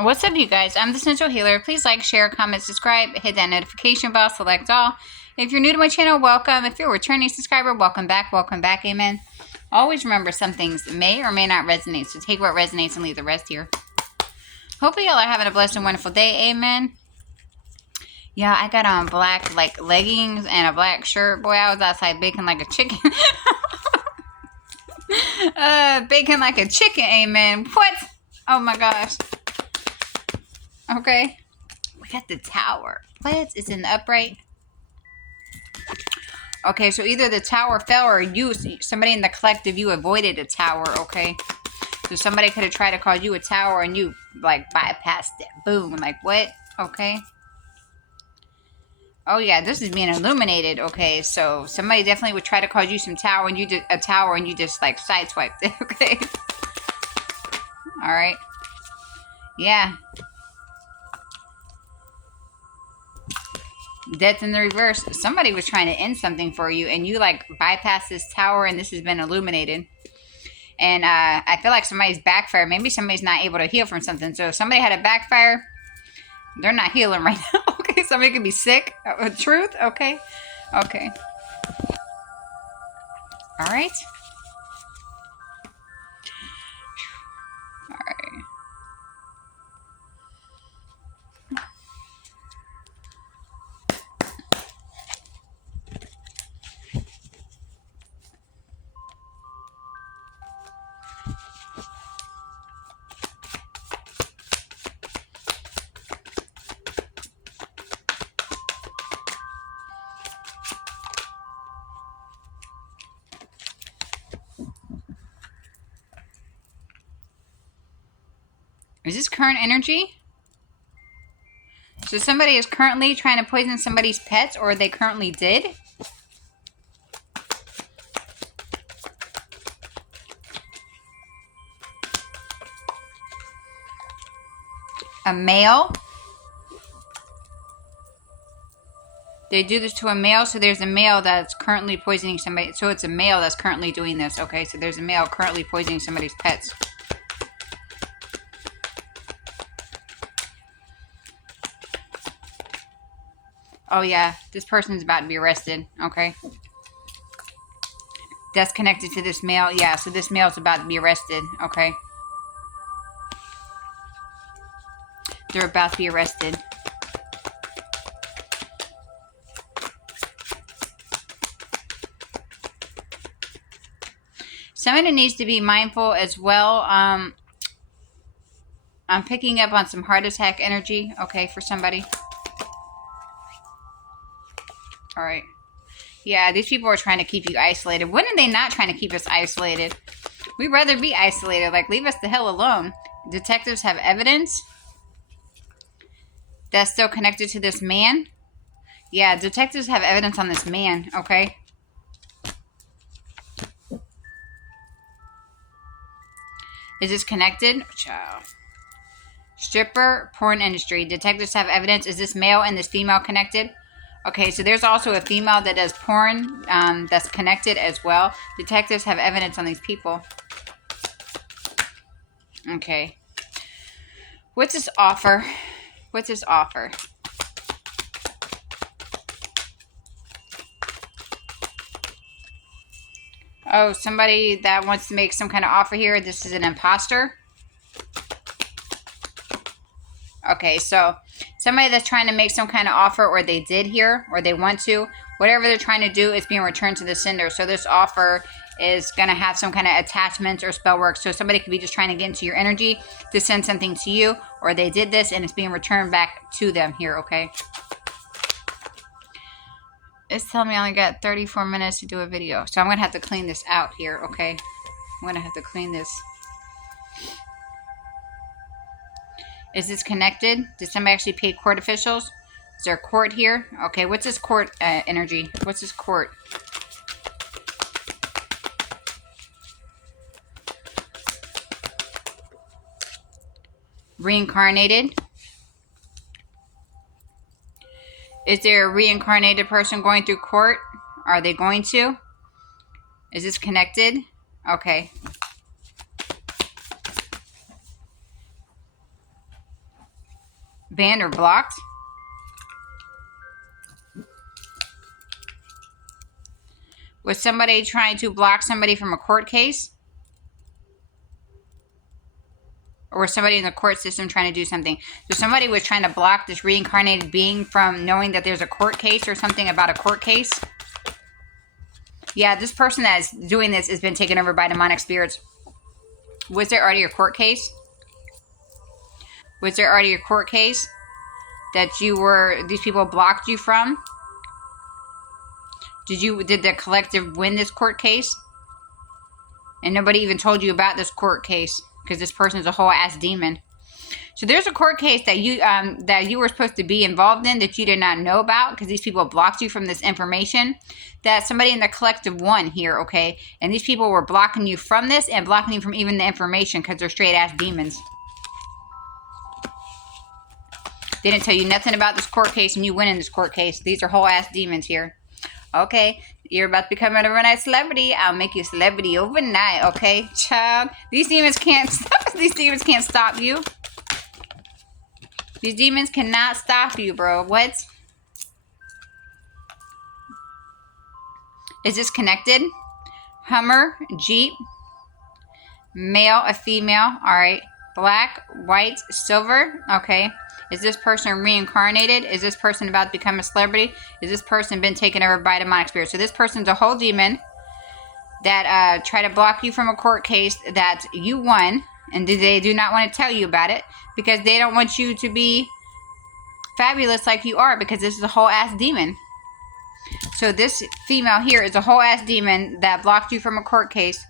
What's up, you guys? I'm the Central Healer. Please like, share, comment, subscribe, hit that notification bell, select all. If you're new to my channel, welcome. If you're a returning subscriber, welcome back, amen. Always remember, some things may or may not resonate, so take what resonates and leave the rest here. Hopefully y'all are having a blessed and wonderful day, amen. Yeah, I got on black leggings and a black shirt. Boy, I was outside baking like a chicken. Baking like a chicken, amen. What? Oh my gosh. Okay. We got the tower. What? It's in the upright. Okay, so either the tower fell or somebody in the collective, you avoided a tower, okay? So somebody could have tried to call you a tower and you, bypassed it. Boom. Like, what? Okay. Oh, yeah, this is being illuminated, okay? So somebody definitely would try to call you a tower and you just, sideswiped it, okay? All right. Yeah. Death in the reverse. Somebody was trying to end something for you and you bypassed this tower and this has been illuminated. And I feel like somebody's backfired. Maybe somebody's not able to heal from something. So if somebody had a backfire, they're not healing right now. Okay, somebody could be sick. Truth? Okay. Okay. All right. All right. Is this current energy? So somebody is currently trying to poison somebody's pets, or they currently did? A male? They do this to a male, so there's a male that's currently poisoning somebody. So it's a male that's currently doing this. Okay, so there's a male currently poisoning somebody's pets. Oh, yeah. This person's about to be arrested. Okay. That's connected to this male. Yeah, so this male's about to be arrested. Okay. They're about to be arrested. Somebody needs to be mindful as well. I'm picking up on some heart attack energy. Okay, for somebody. All right. Yeah, these people are trying to keep you isolated. When are they not trying to keep us isolated? We'd rather be isolated. Leave us the hell alone. Detectives have evidence that's still connected to this man. Yeah, detectives have evidence on this man, okay? Is this connected? Child. Stripper, porn industry. Detectives have evidence. Is this male and this female connected? Okay, so there's also a female that does porn that's connected as well. Detectives have evidence on these people. Okay. What's this offer? What's this offer? Oh, somebody that wants to make some kind of offer here. This is an imposter. Okay, so somebody that's trying to make some kind of offer, or they did here, or they want to. Whatever they're trying to do is being returned to the sender. So this offer is going to have some kind of attachments or spell work. So somebody could be just trying to get into your energy to send something to you, or they did this and it's being returned back to them here, okay? It's telling me I only got 34 minutes to do a video. So I'm going to have to clean this out here, okay? I'm going to have to clean this. Is this connected? Did somebody actually pay court officials? Is there a court here? Okay, what's this court energy? What's this court? Reincarnated. Is there a reincarnated person going through court? Are they going to? Is this connected? Okay. banned or blocked? Was somebody trying to block somebody from a court case? Or was somebody in the court system trying to do something? So somebody was trying to block this reincarnated being from knowing that there's a court case or something about a court case. Yeah, this person that is doing this has been taken over by demonic spirits. Was there already a court case? Was there already a court case that these people blocked you from? Did the collective win this court case? And nobody even told you about this court case because this person's a whole ass demon. So there's a court case that you were supposed to be involved in that you did not know about because these people blocked you from this information that somebody in the collective won here, okay? And these people were blocking you from this and blocking you from even the information because they're straight ass demons. They didn't tell you nothing about this court case and you win in this court case. These are whole ass demons here. Okay, you're about to become an overnight celebrity. I'll make you a celebrity overnight, okay, child? These demons can't stop. These demons can't stop you. These demons cannot stop you, bro. What? Is this connected? Hummer, Jeep, male, a female. All right. Black, white, silver. Okay. Is this person reincarnated? Is this person about to become a celebrity? Is this person been taken over by demonic spirits? So this person's a whole demon that tried to block you from a court case that you won, and they do not want to tell you about it because they don't want you to be fabulous like you are, because this is a whole ass demon. So this female here is a whole ass demon that blocked you from a court case.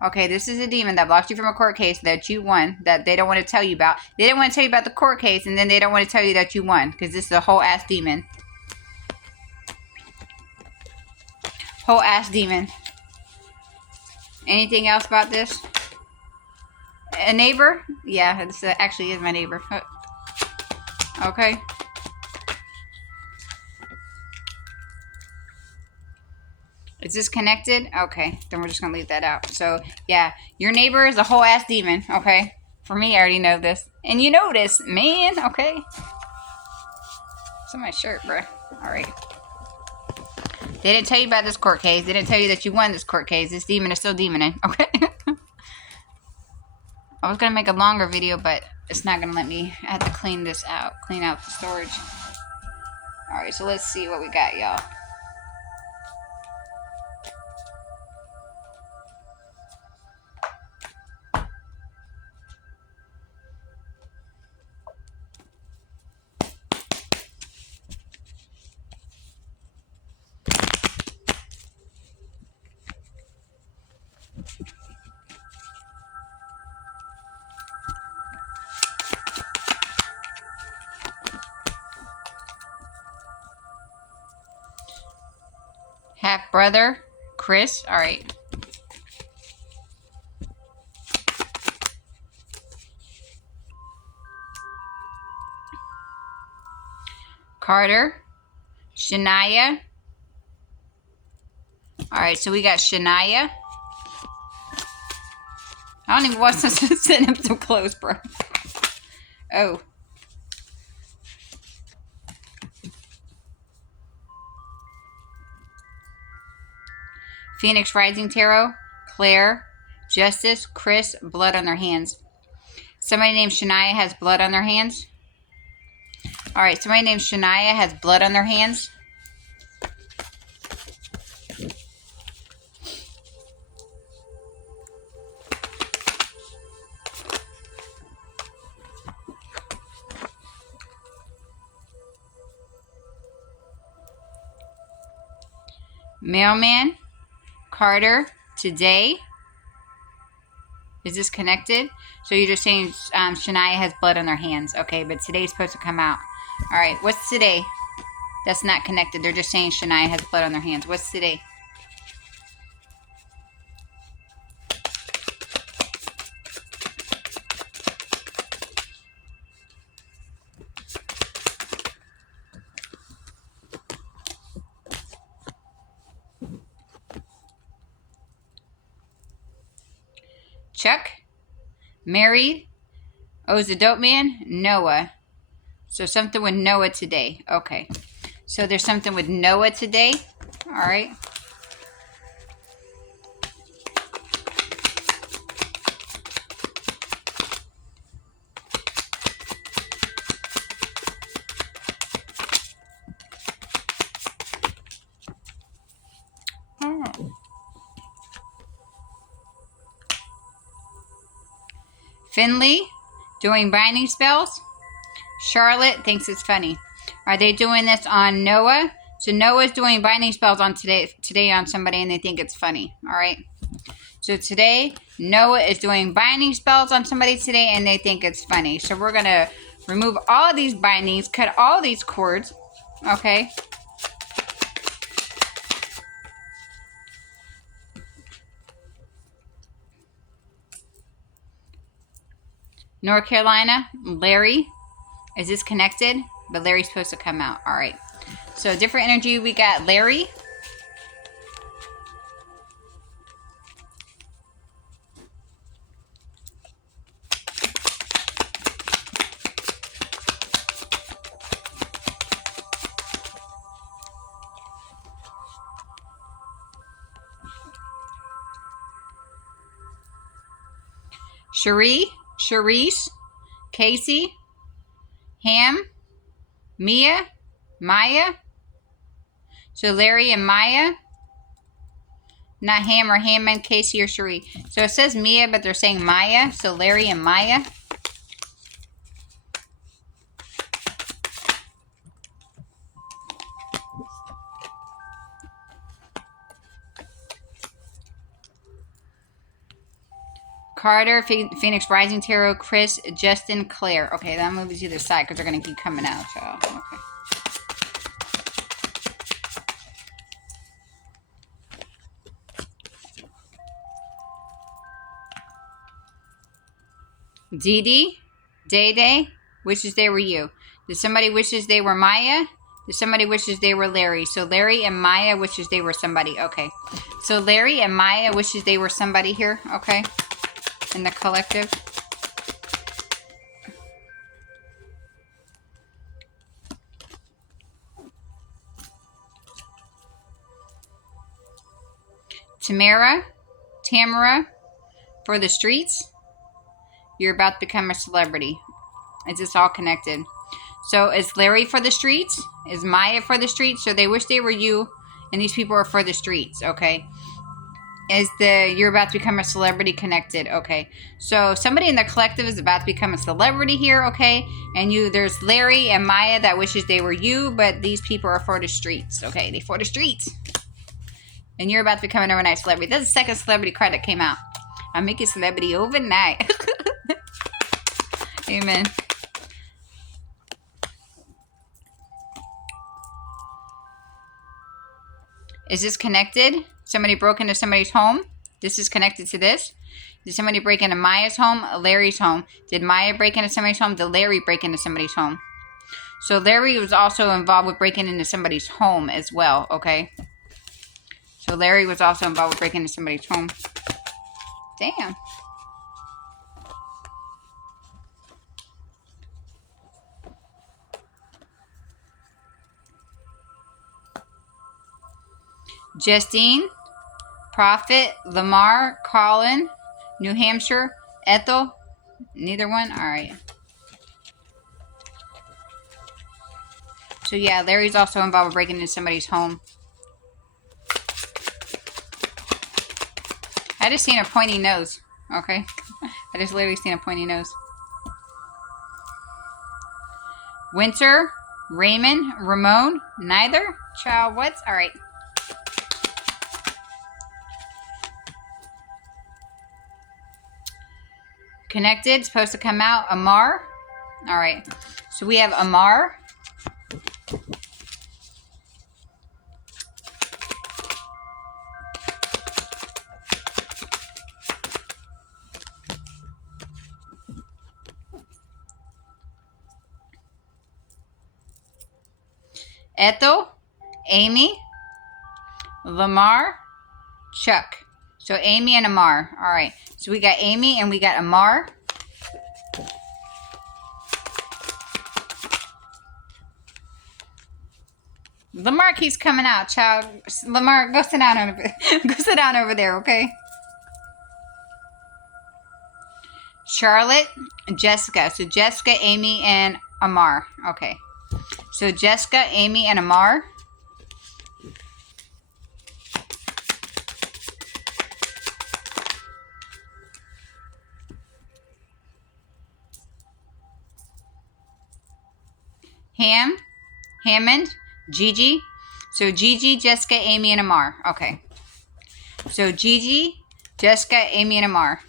Okay, this is a demon that blocked you from a court case that you won, that they don't want to tell you about. They didn't want to tell you about the court case, and then they don't want to tell you that you won, because this is a whole ass demon. Whole ass demon. Anything else about this? A neighbor? Yeah, this actually is my neighbor. Okay. Is this connected? Okay, then we're just going to leave that out. So, yeah, your neighbor is a whole ass demon, okay? For me, I already know this. And you know this, man, okay? It's on my shirt, bro. All right. They didn't tell you about this court case. They didn't tell you that you won this court case. This demon is still demoning, okay? I was going to make a longer video, but it's not going to let me. I have to clean this out. Clean out the storage. All right, so let's see what we got, y'all. Half brother, Chris. All right. Carter, Shania. All right, so we got Shania. I don't even want to send him so close, bro. Oh. Phoenix Rising Tarot, Claire, Justice, Chris, blood on their hands. Somebody named Shania has blood on their hands. All right, somebody named Shania has blood on their hands. Mailman, Carter, today. Is this connected? So you're just saying Shania has blood on their hands. Okay, but today's supposed to come out. All right, what's today? That's not connected. They're just saying Shania has blood on their hands. What's today? Chuck, married. Oh, is the dope man? Noah. So something with Noah today. Okay. So there's something with Noah today. All right. Oh. Finley doing binding spells. Charlotte thinks it's funny. Are they doing this on Noah? So Noah's doing binding spells on today on somebody, and they think it's funny. All right. So today Noah is doing binding spells on somebody today, and they think it's funny. So we're gonna remove all of these bindings, cut all these cords. Okay. North Carolina, Larry. Is this connected? But Larry's supposed to come out. All right. So different energy. We got Larry. Sharice, Casey, Ham, Mia, Maya. So Larry and Maya. Not Ham or Hammond, Casey or Cherie. So it says Mia, but they're saying Maya. So Larry and Maya. Carter, Phoenix Rising Tarot, Chris, Justin, Claire. Okay, that moves either side because they're going to keep coming out. So, okay. Dee Dee, Day Day, wishes they were you. Did somebody wishes they were Maya? Did somebody wishes they were Larry? So Larry and Maya wishes they were somebody. Okay. So Larry and Maya wishes they were somebody here. Okay. In the collective. Tamara, for the streets. You're about to become a celebrity. Is this all connected? So is Larry for the streets? Is Maya for the streets? So they wish they were you, and these people are for the streets, okay? Is the you're about to become a celebrity connected? Okay. So somebody in the collective is about to become a celebrity here, okay? And there's Larry and Maya that wishes they were you, but these people are for the streets, okay? They for the streets. And you're about to become an overnight celebrity. That's the second celebrity card that came out. I'm making celebrity overnight. Amen. Is this connected? Somebody broke into somebody's home. This is connected to this. Did somebody break into Maya's home? Larry's home. Did Maya break into somebody's home? Did Larry break into somebody's home? So Larry was also involved with breaking into somebody's home as well, okay? So Larry was also involved with breaking into somebody's home. Damn. Justine, Prophet, Lamar, Colin, New Hampshire, Ethel. Neither one? All right. So yeah, Larry's also involved with breaking into somebody's home. I just seen a pointy nose. Okay. I just literally seen a pointy nose. Winter, Raymond, Ramon, neither. Child, what? All right. Connected, supposed to come out. Amar. All right. So we have Amar. Ethel, Amy, Lamar, Chuck. So Amy and Amar. All right. So we got Amy and we got Amar. Lamar keeps coming out, child. Lamar, go sit down over go sit down over there, okay? Charlotte, Jessica. So Jessica, Amy, and Amar. Okay. So Jessica, Amy, and Amar. Hammond, Gigi. So Gigi, Jessica, Amy, and Amar. Okay. So Gigi, Jessica, Amy, and Amar.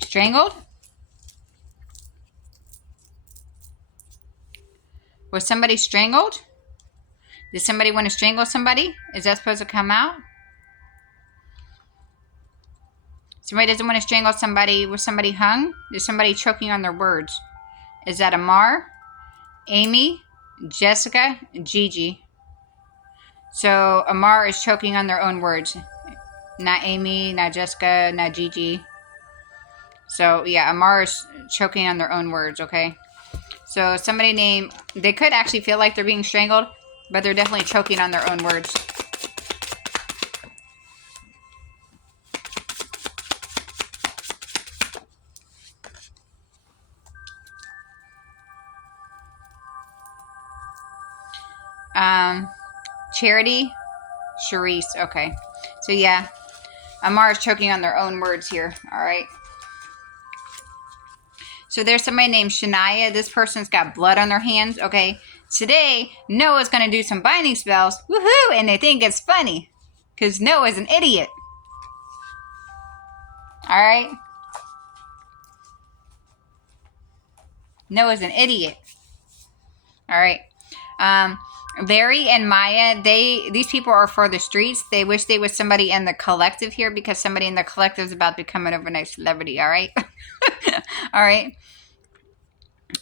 Strangled? Was somebody strangled? Did somebody want to strangle somebody? Is that supposed to come out? Somebody doesn't want to strangle somebody. Was somebody hung? Is somebody choking on their words? Is that Amar, Amy, Jessica, Gigi? So Amar is choking on their own words. Not Amy, not Jessica, not Gigi. So yeah, Amar is choking on their own words, okay? So somebody named, they could actually feel like they're being strangled, but they're definitely choking on their own words. Charity, Charisse, okay. So yeah, Amar is choking on their own words here, all right? So there's somebody named Shania. This person's got blood on their hands, okay? Today, Noah's going to do some binding spells, woohoo, and they think it's funny, because Noah's an idiot. All right? Noah's an idiot. All right. Larry and Maya, these people are for the streets. They wish they was somebody in the collective here because somebody in the collective is about to become an overnight celebrity, all right? All right.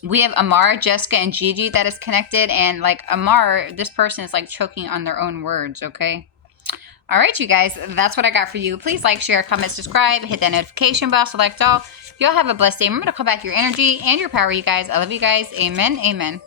We have Amar, Jessica, and Gigi that is connected. And like Amar, this person is like choking on their own words, okay? All right, you guys, that's what I got for you. Please like, share, comment, subscribe, hit that notification bell, select all. Y'all have a blessed day. Remember to call back your energy and your power, you guys. I love you guys. Amen. Amen.